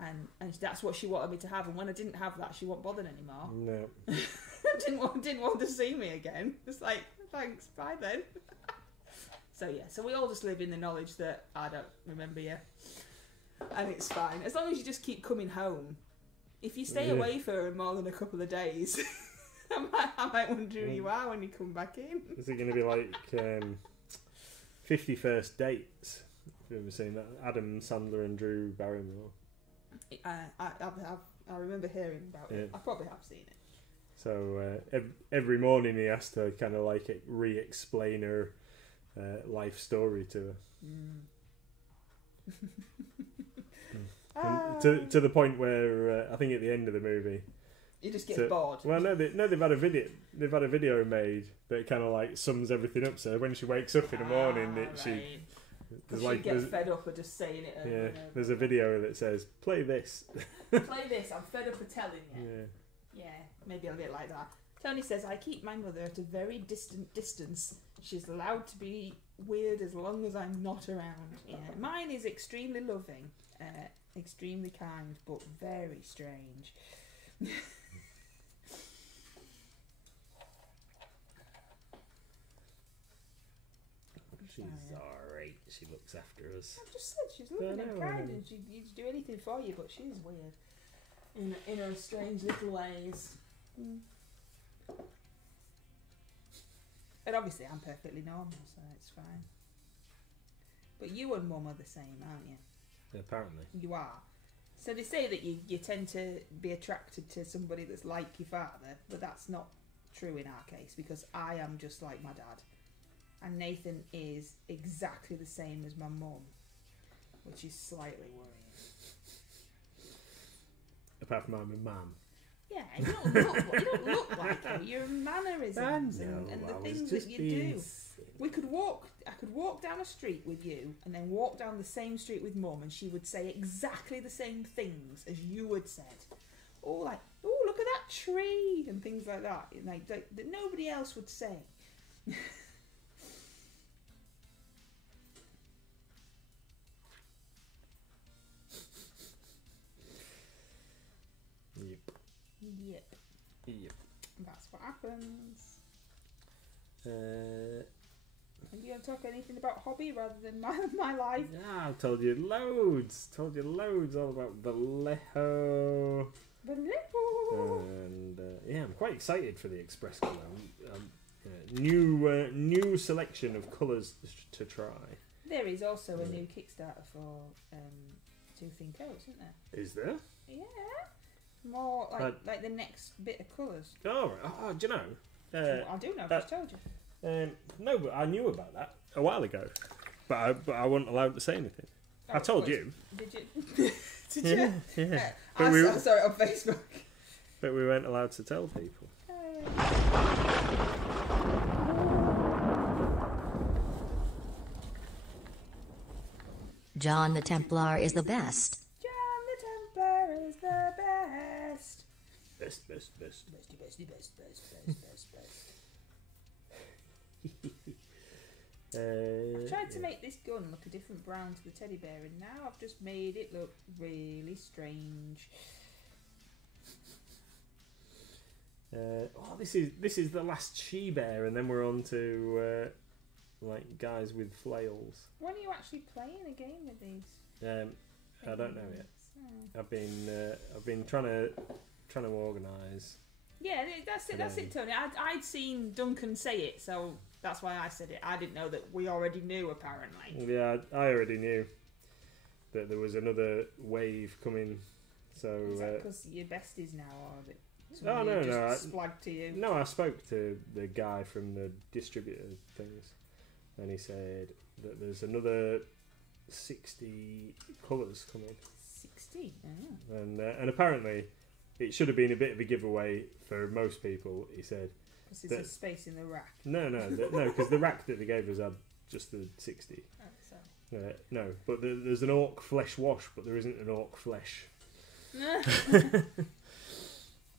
And that's what she wanted me to have. And when I didn't have that, she wasn't bothered anymore. No. didn't want to see me again. It's like, thanks, bye then. So yeah, so we all just live in the knowledge that I don't remember you, and it's fine as long as you just keep coming home. If you stay away for more than a couple of days, I might wonder who you are when you come back in. Is it going to be like 50 First Dates? Have you ever seen that? Adam Sandler and Drew Barrymore. I remember hearing about it. I probably have seen it. So every morning he has to kind of like re-explain her life story to her. To the point where I think at the end of the movie you just get bored. Well, no, they've had a video made that kind of like sums everything up. So when she wakes up in the morning, she gets fed up of just saying it. Yeah, there's a video that says, "Play this." Play this. I'm fed up of telling you. Yeah, maybe I'll get like that. Tony says, I keep my mother at a very distant distance. She's allowed to be weird as long as I'm not around. Yeah, mine is extremely loving, extremely kind, but very strange. She's alright. She looks after us. I just said she's loving and kind, and she'd do anything for you, but she's weird in her strange little ways. And obviously I'm perfectly normal, so it's fine. But you and Mum are the same, aren't you? Yeah, apparently. You are. So they say that you tend to be attracted to somebody that's like your father, but that's not true in our case, because I am just like my dad. And Nathan is exactly the same as my mum, which is slightly worrying. Apart from I'm a man. Yeah, you don't look like her. Your mannerisms and the things that you do. I could walk down a street with you and then walk down the same street with Mum, and she would say exactly the same things as you had said. Oh, like, oh, look at that tree and things like that. Like that nobody else would say. Yep. That's what happens. Are you going to talk anything about hobby rather than my life? Yeah, I've told you loads. All about Vallejo. And I'm quite excited for the Express colour. New selection of colours to try. There is also a new Kickstarter for two thin coats, isn't there? Is there? Yeah. More like the next bit of colours. Oh, right. Oh, do you know? I do know. I've just told you. No, but I knew about that a while ago, but I wasn't allowed to say anything. I Oh, told was- you. Did you? Did you? Yeah. I But we- saw it on Facebook. But we weren't allowed to tell people. John the Templar is the best. John the Templar is the best. Best. Bestie, bestie, best. I tried to make this gun look a different brown to the teddy bear, and now I've just made it look really strange. This is the last she bear, and then we're on to like guys with flails. When are you actually playing a game with these? I don't know yet. Oh. I've been trying to organise. Yeah, that's it, Tony. I'd seen Duncan say it, so that's why I said it. I didn't know that we already knew, apparently. Yeah, I already knew that there was another wave coming. So Is that because you're besties now, or is it Oh, somebody no, just splagged to you? no, I spoke to the guy from the distributor things, and he said that there's another 60 colours coming, 60? Oh. and apparently it should have been a bit of a giveaway for most people. He said Because there's a space in the rack. no, because the rack that they gave us had just the 60. Oh, so. No, but there's an orc flesh wash, but there isn't an orc flesh.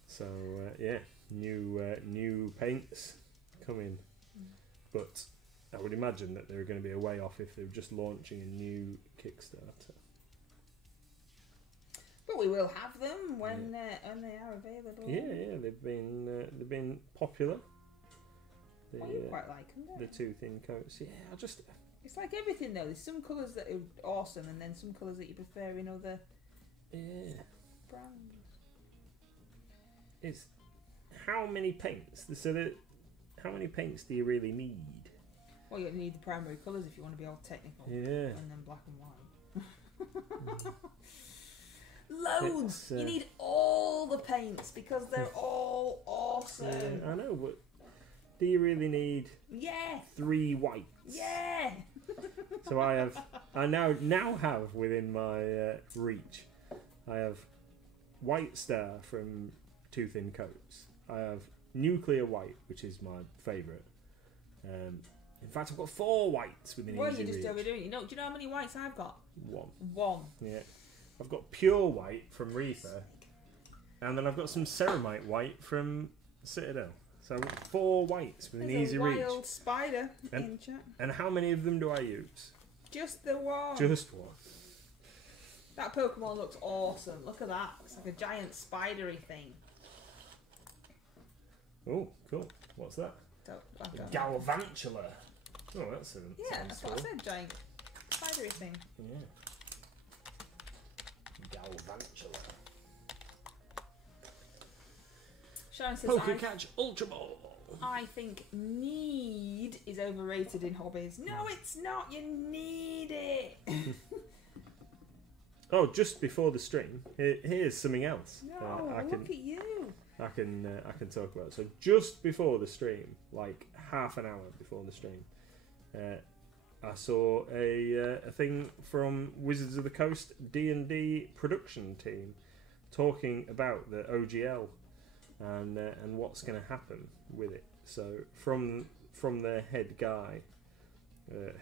So yeah, new paints coming, but I would imagine that they're going to be a way off if they're just launching a new Kickstarter. But we will have them when they are available. Yeah, they've been popular. Well, you quite like them, don't the you? two thin coats. Yeah, It's like everything though. There's some colours that are awesome, and then some colours that you prefer in other brands. It's how many paints? How many paints do you really need? Well, you need the primary colours if you want to be all technical. Yeah. And then black and white. Loads! It's, You need all the paints because they're all awesome. Yeah, I know, but do you really need Yeah! 3 whites? Yeah! So I now have within my reach, I have White Star from Two Thin Coats. I have Nuclear White, which is my favourite. In fact, I've got 4 whites within Well, easy you're just reach. overdoing it. Do you know how many whites I've got? 1. 1. Yeah. I've got Pure White from Reaper, and then I've got some Ceramite White from Citadel. So 4 whites within There's easy a reach. wild spider And- in chat. And how many of them do I use? Just the one. Just 1. That Pokemon looks awesome. Look at that. It's like a giant spidery thing. Oh, cool. What's that? I don't know. Galvantula. Oh, that's a Yeah, that's what I said. Giant spidery thing. Yeah. Galvantula. Sharon says, Pokecatch Ultra Ball. I think need is overrated in hobbies. No, it's not. You need it. Oh, just before the stream, here's something else. No, I look at you. can talk about. So just before the stream, like half an hour before the stream, I saw a thing from Wizards of the Coast D&D production team talking about the OGL and what's going to happen with it. So from their head guy,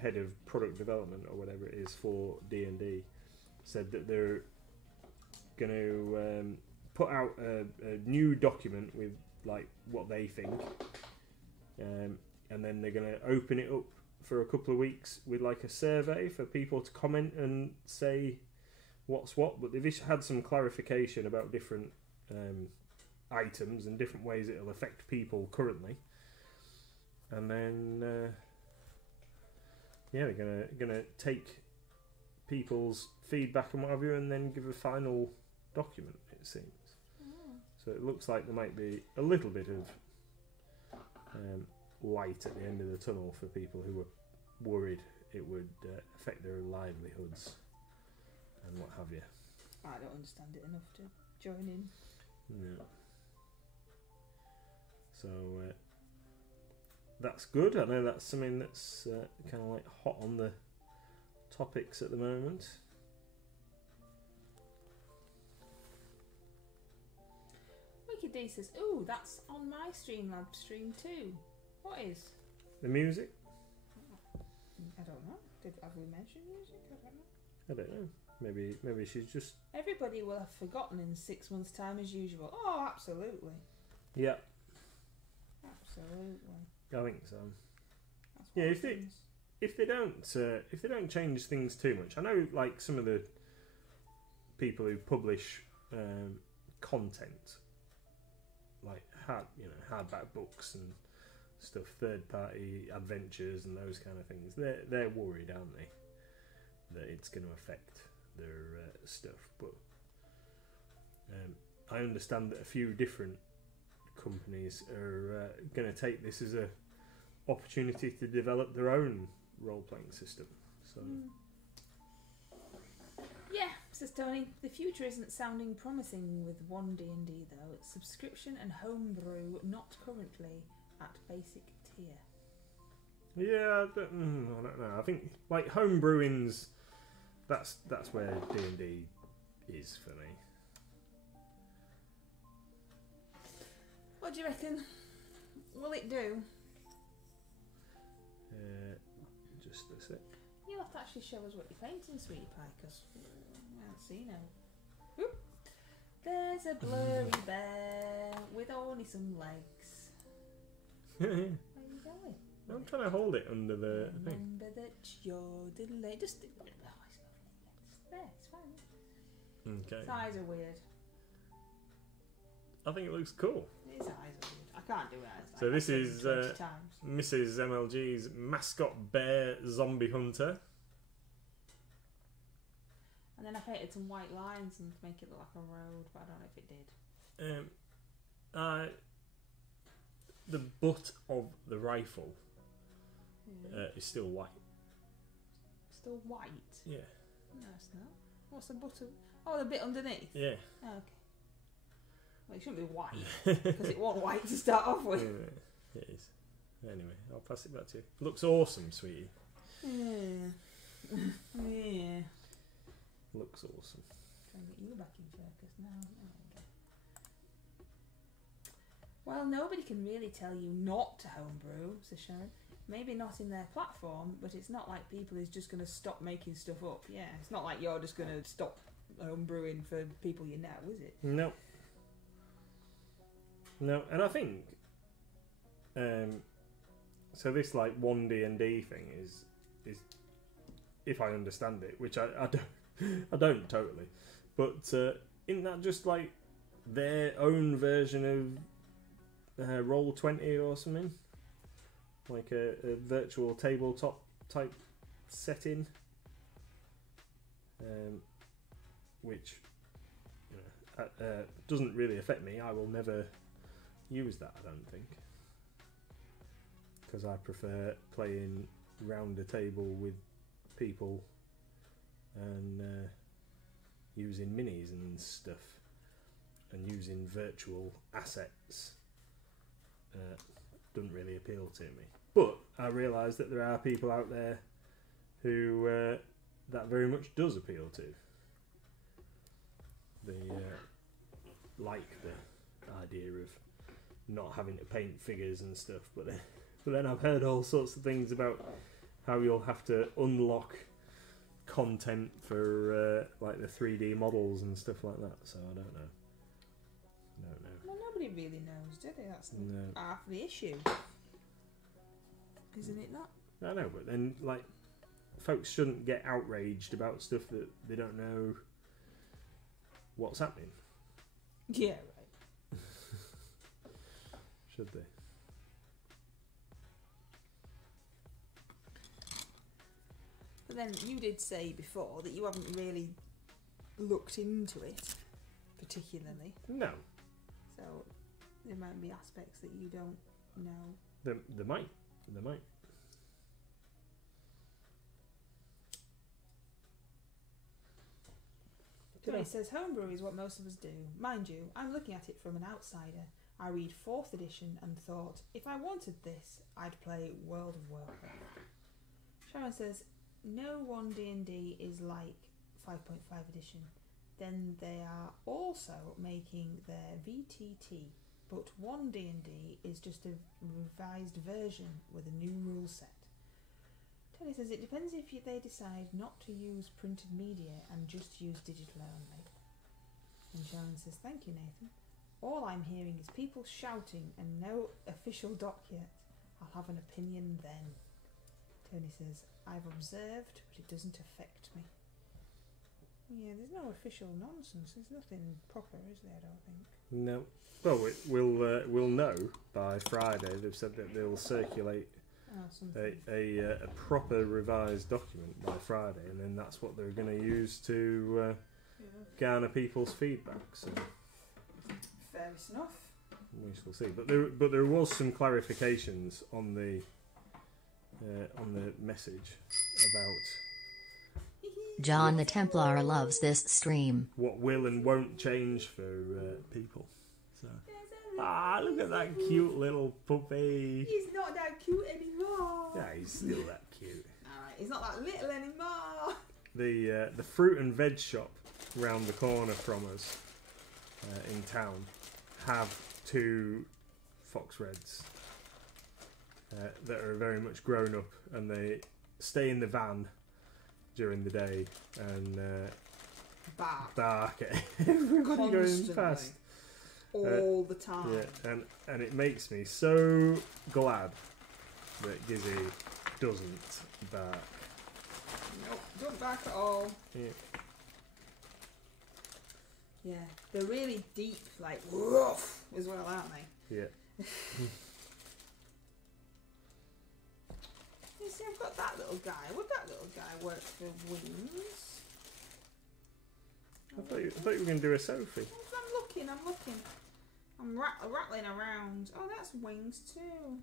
head of product development or whatever it is for D&D, said that they're going to put out a new document with like what they think, and then they're going to open it up for a couple of weeks with like a survey for people to comment and say what's what. But they've had some clarification about different items and different ways it'll affect people currently, and then they're gonna take people's feedback and what have you, and then give a final document, it seems. So it looks like there might be a little bit of light at the end of the tunnel for people who were worried it would affect their livelihoods. and what have you. I don't understand it enough to join in. Yeah. So that's good. I know that's something that's kind of like hot on the topics at the moment. Wicked D says, "Ooh, that's on my Streamlab stream too. What is?" The music? I don't know. Have we mentioned music? I don't know. I don't know. Maybe she's just... Everybody will have forgotten in 6 months' time as usual. Oh, absolutely. Yeah, Absolutely. I think so. That's Yeah, what if they don't change things too much. I know, like, some of the people who publish content, like hardback books and stuff, third-party adventures and those kind of things. They're worried, aren't they, that it's going to affect their stuff. But I understand that a few different companies are going to take this as a opportunity to develop their own role-playing system. So Yeah, says Tony. The future isn't sounding promising with one D&D though. It's subscription and homebrew, not currently at basic tier. yeah, I don't know. I think like home brewing's that's where D&D is for me. What do you reckon? Will it do? Just a sec. You'll have to actually show us what you're painting, Sweetie Pie, because I haven't seen it. Oop. There's a blurry bear with only some legs. Where are you going? I'm trying to hold it under the thing. Remember that you're delayed. Just there, it's fine. Okay. His eyes are weird. I think it looks cool. His eyes are weird. I can't do it. It's So like this I've is, seen it 20 times. Mrs. MLG's mascot bear zombie hunter. And then I painted some white lines and to make it look like a road, but I don't know if it did. The butt of the rifle Yeah. is still white. Still white? Yeah. No, it's not. What's the bottom? Oh, the bit underneath? Yeah. Oh, okay. Well, it shouldn't be white, because it wasn't white to start off with. Yeah, it is. Anyway, I'll pass it back to you. Looks awesome, sweetie. Yeah. Yeah. Looks awesome. Try and get you back in focus now. There we go. Well, nobody can really tell you not to homebrew, says Sharon. Maybe not in their platform, but it's not like people is just going to stop making stuff up. Yeah, it's not like you're just going to stop homebrewing for people you know, is it? No. No, and I think so this like one D&D thing is if I understand it, which I don't I don't totally, but isn't that just like their own version of Roll20 or something, like a virtual tabletop type setting, which doesn't really affect me. I will never use that, I don't think, because I prefer playing round a table with people and using minis and stuff and using virtual assets. Doesn't really appeal to me, but I realise that there are people out there who that very much does appeal to. They like the idea of not having to paint figures and stuff, but then I've heard all sorts of things about how you'll have to unlock content for like the 3D models and stuff like that. So I don't know. Well, nobody really knows, do they? That's No. half the issue, isn't it not? I know, but then like folks shouldn't get outraged about stuff that they don't know what's happening, Yeah, right. should they? But then you did say before that you haven't really looked into it particularly, No, so there might be aspects that you don't know. they might. Tony says homebrew is what most of us do. Mind you, I'm looking at it from an outsider. I read 4th edition and thought, if I wanted this, I'd play World of Warcraft. Sharon says, no one D&D is like 5.5 edition. Then they are also making their VTT, but one D&D is just a revised version with a new rule set. Tony says it depends if they decide not to use printed media and just use digital only. And Sharon says, thank you, Nathan. All I'm hearing is people shouting and no official doc yet. I'll have an opinion then. Tony says, I've observed, but it doesn't affect me. Yeah, there's no official nonsense. There's nothing proper, is there, I don't think. No. Well, we'll know by Friday. They've said that they'll circulate a proper revised document by Friday, and then that's what they're going to use to garner people's feedback. So fair enough. we shall see. But there was some clarifications on the message about John the Templar loves this stream. what will and won't change for people. So look at that cute little puppy. He's not that cute anymore. Yeah, he's still that cute. Alright, he's not that little anymore. The fruit and veg shop round the corner from us in town have 2 fox reds that are very much grown up, and they stay in the van during the day and bark at everybody going past all the time. Yeah, and it makes me so glad that Gizzy doesn't bark. Nope, don't bark at all. Yeah. Yeah, they're really deep, like woof as well, aren't they? Yeah. You see, I've got that little guy. Would that little guy work for wings? I thought you were going to do a Sophie. I'm looking. I'm rattling around. Oh, that's wings too.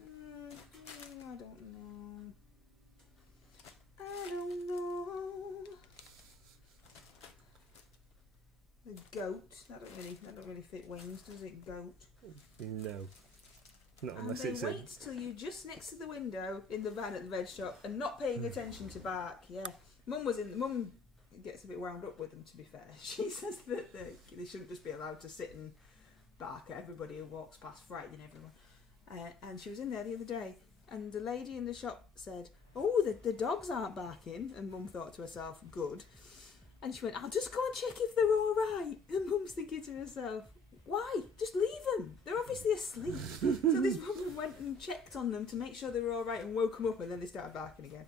I don't know. The goat. That don't really fit wings, does it? Goat. No. Not And unless they it's wait till you're just next to the window in the van at the veg shop and not paying attention to bark. Yeah, Mum gets a bit wound up with them. To be fair, she says that they shouldn't just be allowed to sit and bark at everybody who walks past, frightening everyone. And she was in there the other day, and the lady in the shop said, "Oh, the dogs aren't barking." And Mum thought to herself, "Good." And she went, "I'll just go and check if they're all right." And Mum's thinking to herself, why? Just leave them. They're obviously asleep. So this woman went and checked on them to make sure they were all right and woke them up, and then they started barking again.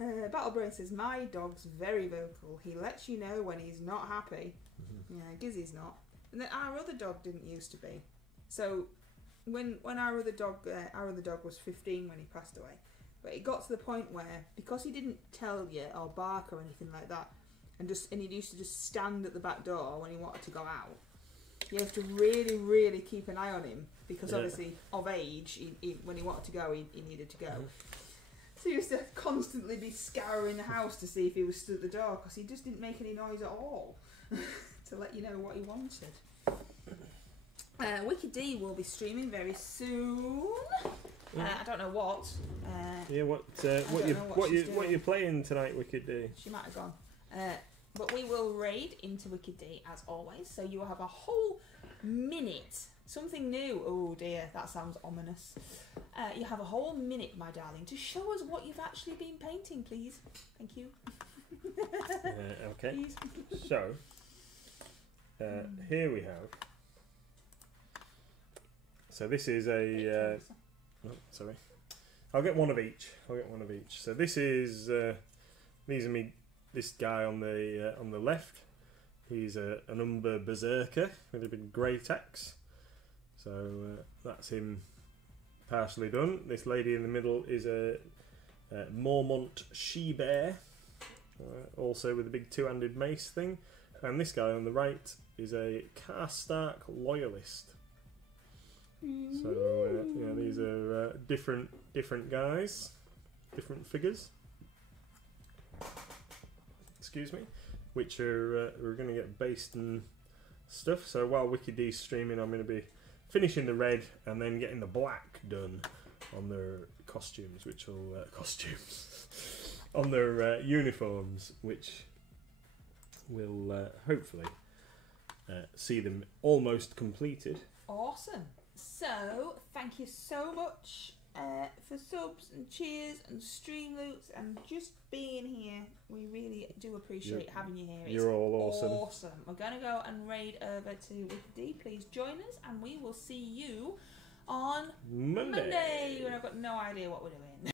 Battlebrain says, my dog's very vocal. He lets you know when he's not happy. Yeah, Gizzy's not. And then our other dog didn't used to be. So when our other dog was 15 when he passed away. But it got to the point where, because he didn't tell you or bark or anything like that, and he used to just stand at the back door when he wanted to go out. You have to really, really keep an eye on him, because obviously of age, when he wanted to go, he needed to go. So he used to constantly be scouring the house to see if he was stood at the door, because he just didn't make any noise at all to let you know what he wanted. Wicked D will be streaming very soon. I don't know what. What you playing tonight, Wicked D? She might have gone. But we will raid into Wicked D as always, so you will have a whole minute. Something new. Oh dear, that sounds ominous. You have a whole minute, my darling, to show us what you've actually been painting, please. Thank you. Okay. Please. So, here we have. So this is a. Sorry. I'll get one of each. So this is. These are me. This guy on the left. He's an Umber Berserker with a big great axe. So that's him partially done. This lady in the middle is a Mormont She-Bear, also with a big two-handed mace thing. And this guy on the right is a Karstark Loyalist. So these are different guys, different figures. excuse me, which are we're going to get based and stuff. So while Wiki D's streaming, I'm going to be finishing the red and then getting the black done on their costumes, which will on their uniforms, which will hopefully see them almost completed. Awesome. So, thank you so much for subs and cheers and stream loots and just being here. We really do appreciate having you here. You're all awesome. Awesome. We're going to go and raid over to WikiD. Please join us and we will see you on Monday. And I've got no idea what we're doing.